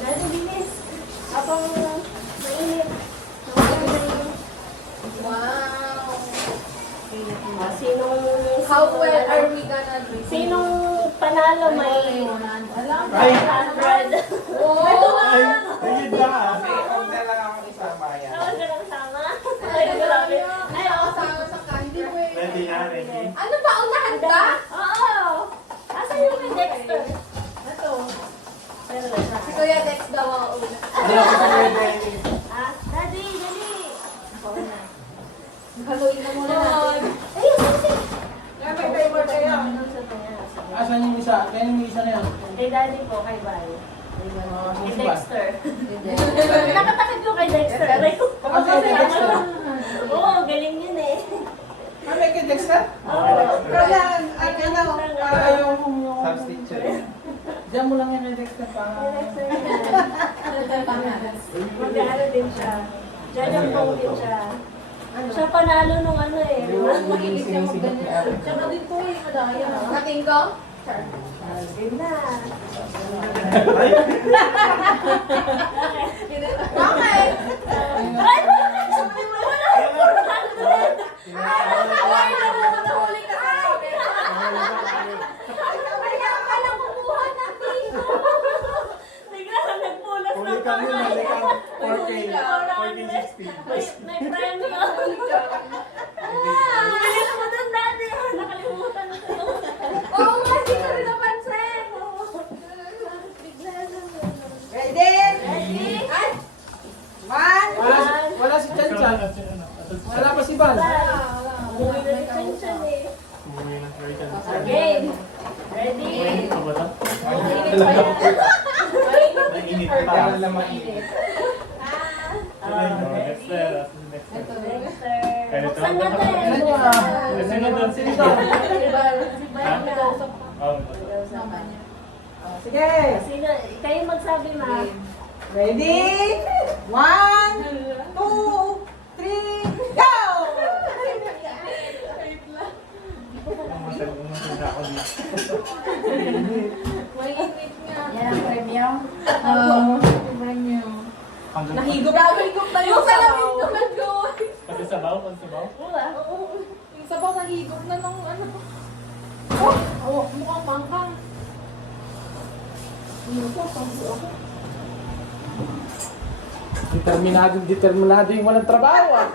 Dali, bilis. Apang mainit. Wow. Sinong... How well are we gonna drink? Sinong panalo may... Ay! 100. Oh! Ay! Ayun na! Huwag na lang akong isama yan. Tawag ka lang sama. Ay, grabe. Ay, oo. Kasama sa candy. Ready na, ready? Ano ba? Unahan ka? Oo. Asa yung may Dexter? Ito. Pero Si Kuya Dex daw ang una. Hindi ako pwede. Ah, daddy, dali. Haluin na muna natin. Ay, kasi. May flavor kayo. Asan yung isa? Kaya yung isa na yan? Kay daddy po, kay Bay. Kay Dexter. Hindi. Nakatakit ko kay Dexter. Ano yung kay Dexter? Oo, galing yun eh. Ano yung kay Dexter? Oo. Kaya, ano? Para yung... Substitute. Diyan mo lang yan kay Dexter para... Kay Dexter. Mag-ano din siya. Jajampong din siya. Siya panalo nung ano eh. Mahilig siya mag-ganyan. Tsaka din po yung madaya. Naking ko? Din na. Ay! Bakit? Ay, sabi mo, wala yung 400. Ay, nahuli ka sa akin. Kaya ka lang kumuha ng tito. Bigla ka nagpulas Huli ng kami, kamay. huli kami. 4K. 4K 60. May premyo. Bilis mo dun dati. Nakalimutan ko. Oo nga, hindi ko rin napansin. Bigla lang. Ready? Ready? Ay! One! Wala si Chan Chan. Wala pa si Van. Umuwi na si Chan eh. Game. Ready? Mainit Para lang mainit. Dexter. Buksan Ano natin. ah? Sino to? Si Bayan. Sige! Sino? Kayo magsabi, ma. Ready? One, two, three, go! Mainit nga. Yan ang premyo. Premyo. Nahigop. Gagawin na yung salamin ko nag-go. Pati sabaw? Pati sabaw? Wala. Yung sabaw nahigop na nung ano. Oh, mukhang manghang. Determinado yung walang trabaho ah.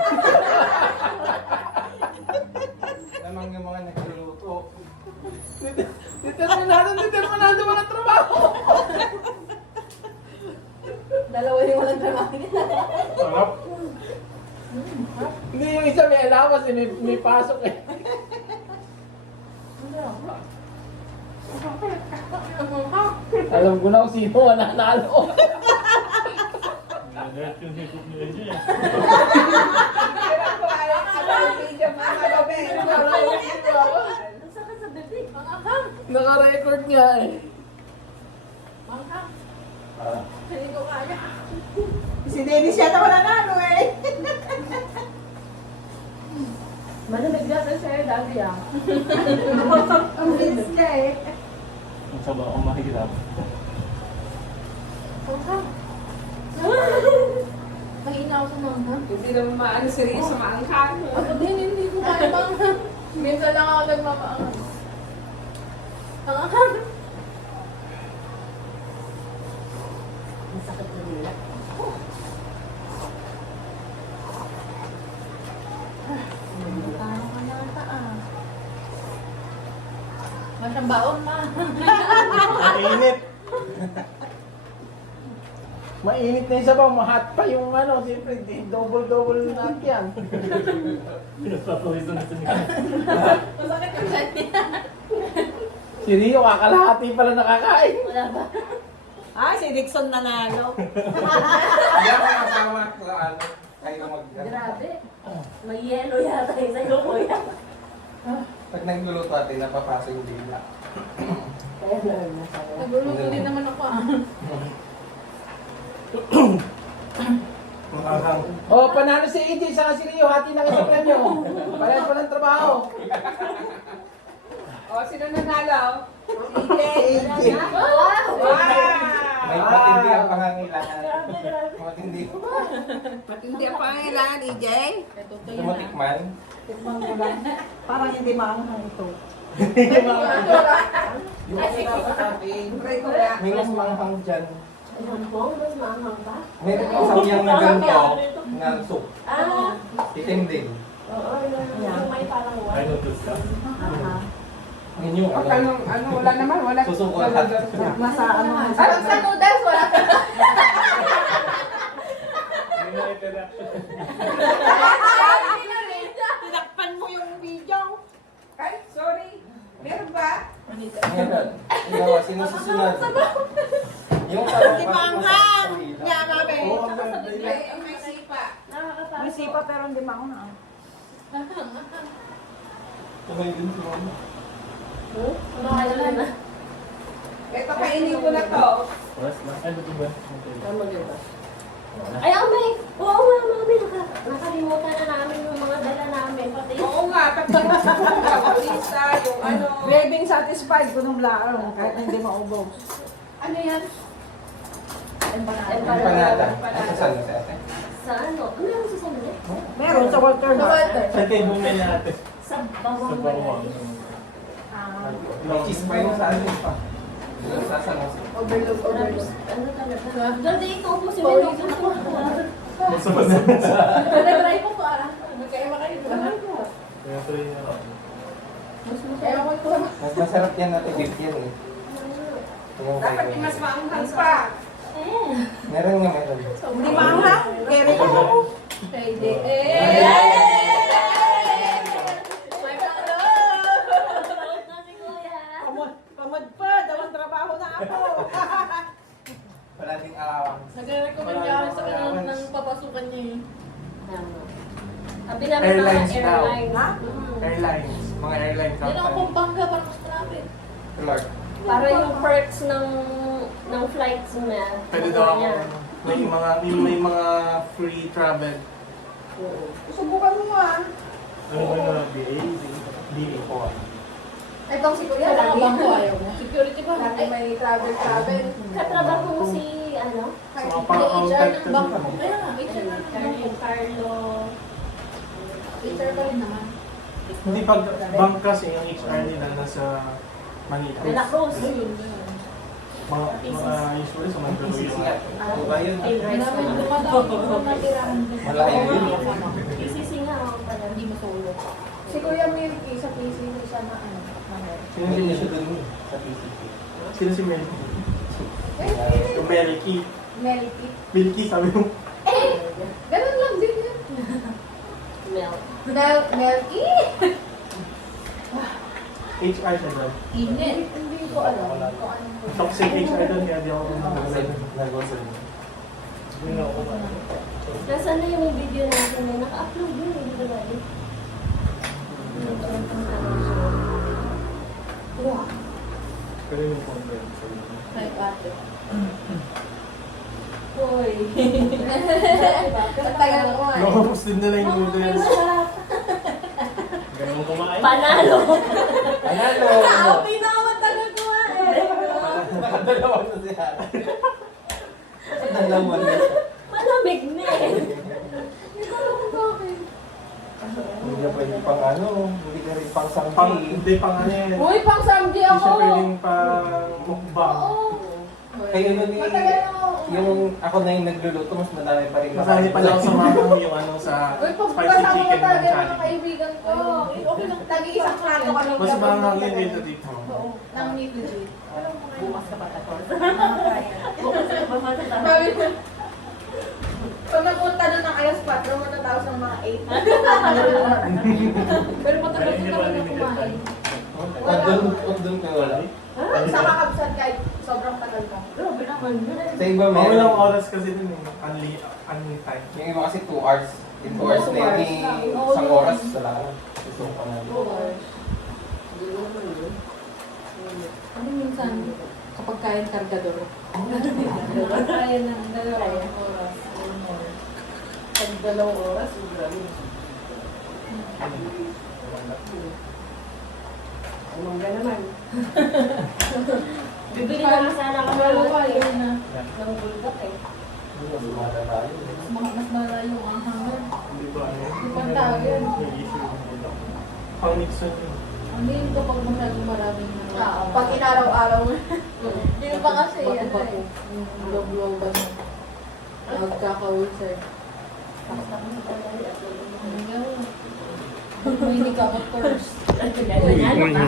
Lamang yung mga nagluluto. Determinado walang trabaho. Dalawa yung walang trabaho nila. Sarap. Hindi yung isa may alawas eh, may pasok eh. Alam ko na kung sino mananalo. Ang sakit sa bibig. Naka-record nga eh. Si Dennis yata wala nalo eh. Malamig na sa sa'yo, dami ah. Ang bilis ka eh. Ang sabaw ang mahirap. Mahina ako sa manghang. Hindi naman maano seryoso sa maangkang. Ako din, hindi ko kaya manghang. Minsan lang ako nagmamaanghang. Manghang. Ang sakit na nila. Parang ka nata ah. Masyang baon ma. Mainit. Mainit na yung sabaw, mahat pa yung ano, siyempre, double-double na yan. Pinapapawisan na sa Masakit yung chan niya. Si Rio, kakalahati pala nakakain. Wala ba? Ah, si Dixon nanalo. Hindi ako kasama sa ano. Kayo mag... Grabe. May yelo yata yung sa'yo, kuya. Pag nagluluto natin, napapasa yung dila. Kaya naman na sa'yo. Nagluluto din naman ako ah. Oh, panalo si AJ sa si Rio, hati na kayo sa premyo. Parehas pa ng trabaho. O, sino nanalo? AJ. AJ. Oh, Matindi. Matindi ang pangailangan, EJ. Ito matikman. Tikman ko lang. Parang hindi maanghang ito. Yung kasi natin. Try ko nga. May mas manghang dyan. Ayun po, mas maanghang ba? Meron yung sabyang na ganito na soup. Ah, Itim din. oo, yung may parang Ay, white. noodles ka? Yun yung Pag anong, wala naman, wala. Susuko wala lahat. doon. Masa ano nga. Anong sa noodles, wala. May mga interaction. Tinakpan mo yung video. Ay, sorry. Meron ba? Meron. Yung sinususunod. Yung parang Hindi maanghang. Nga namin. Oo, ang ganda yun. May sipa. Nakakapasok. May sipa pero hindi maanghang. Tumay din si mama. Baka na. Ito, kainin ko na to. Oras na. Ay, buti ba? Maganda. Ay, may. Oo nga, mami. Nakalimutan na namin yung mga dala namin. Pati Oo nga, tapos yung pizza, yung ano. Being satisfied ko nung laro kahit hindi maubos. Ano yan? Empanada. Ano sa sa ate? sa ano? Ano yung sasama niya? Meron sa Walter Market. Sa table na natin. Sa Sa bawang bawang. malay. May cheese pa yung sa atin pa. Yung sasanos. Overload, overload. Ano talaga? Dati ikaw po si Milo. Gusto mo na. Try ko to, ah. Kaya makain ko. Kaya try na ako. Kaya ko ito. Mas masarap yan natin beef yan eh. Yung Dapat yung mas maanghang pa. Meron nga meron. Hindi maanghang. Kere ko. Pwede. Pamad pa. Dalawang trabaho na ako. Wala ding alawang. Nagre-recommend niya ako sa kanila ng papasukan niya eh. Sabi namin Airlines mga daw. airlines. Ha? Airlines. Mga airlines Yan ang company. pampanga para mas malapit. Clark. Para yung perks ng flights niya. Pwede daw ako. May mga free travel. Subukan mo ah. Ano ba yung BA? BA po. Ay, pang security. Wala ka bang ko ayaw mo? Security ba? Lagi may travel. Katrabaho mo si ano? Sa mga pang-accountant kasi Bangko. kami. Kaya nga, HR na Carlo. HR ka rin naman. Hindi pag bank kasi yung HR nila nasa Manila. De La Cruz. Mga usually sa Manila PCC yung nga. Diba yun? Malayo yun. PCC nga ako pala. Hindi masolo. Si Kuya Milky sa PC siya na ano. Sino din siya dun sa PCC? Sino si Melky? Yung Melky. Melky. Milky sabi mo. Ganun lang din yun. Mel. Melky? HR siya doon. Init. Hindi ko alam kung anong Toxic HR doon kaya di ako nagsasabi. Nag-wasal. Hindi na ako. Nasaan na yung video natin na naka-upload yun, hindi ba ba? Wow. Pero yung content. Ay, ate. Hoy. Tagal ko ah. Nakapos din nila yung noodles. Ganun kumain. Panalo. Panalo! Pinawat talaga kumain. Nakadalawa na siya. Nakadalawa na siya. Malamig na eh. Hindi na pwede pang ano, hindi ka rin pang Pang, sampi. hindi pang ano yan. Uy, pang samdi Hindi ako. siya pwedeng pang mukbang. Kaya yun Matagal ako. yung ako na yung nagluluto, mas madami pa rin. Masali pala ako sa mga yung ano sa Uy, spicy pagkakasama ko chicken ng talaga yung mga Jollibee. kaibigan ko. Okay lang. Tagi-isang plato ka lang. Mas bangang yun dito dito. Oo, ng meat legit. Bukas ka pa 14. Bukas ka pa matatapos. Sabi ko, pag nagpunta doon ng Ayos 4, matatapos ng mga 8. Pero matagal Ay, hindi ko ba talaga limited kumain. time? Doon ka wala. Sa kakabsat kahit sobrang tagal ka. Grabe naman. Sa iba Mga meron. ilang oras kasi dun eh. Only time. Yung iba kasi 2 hours. In 2 hours na yun, isang oras sa lang. Gusto ko na. Ano minsan, kapag kain kargador? Kaya ng dalawang oras. Pag 2 oras, grabe. Mangga naman. Bibili naman sana kami ng bulldog eh. Lumala tayo. Mas malayo ang hangin. Hindi ba ano? Di pa tao yun. Nag-issue nila. Pang Nixon yun. Ano yun kapag masyadong maraming Pag inaraw-araw mo. Hindi pa kasi yan. Bato-bato. Yung log-logan mo. Nagkaka-ulcer. Ano yun? May hindi ka first. Ganyan ka.